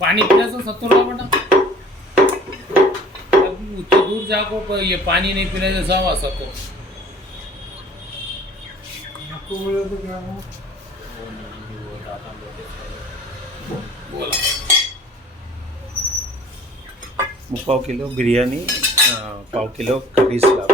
पानी पीने से 70 रुपये बेटा। उतने दूर जाको ये पानी नहीं पीने से 70। आपको बोले तो क्या हो? बोला 3/4 किलो बिर्याणी, 1/4 किलो कढी स्लॅब.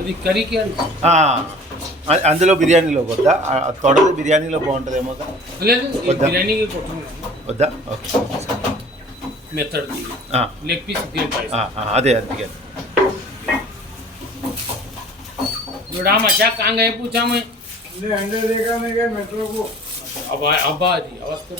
అది కర్రీకి అందులో బిర్యానీలో వద్దా? తొడది బిర్యానీలో బాగుంటుందేమో కదా. లేదు వద్దా? బిర్యానీకి కొట్టుకున్నాను వద్దా? ఓకే మెథడ్ లెగ్ పీస్ అదే అందుకే. जोड़ा मचा कहाँ गए पूछा मैं अंडे देखा नहीं गए मेट्रो को. अब अब्बा जी आवाज कर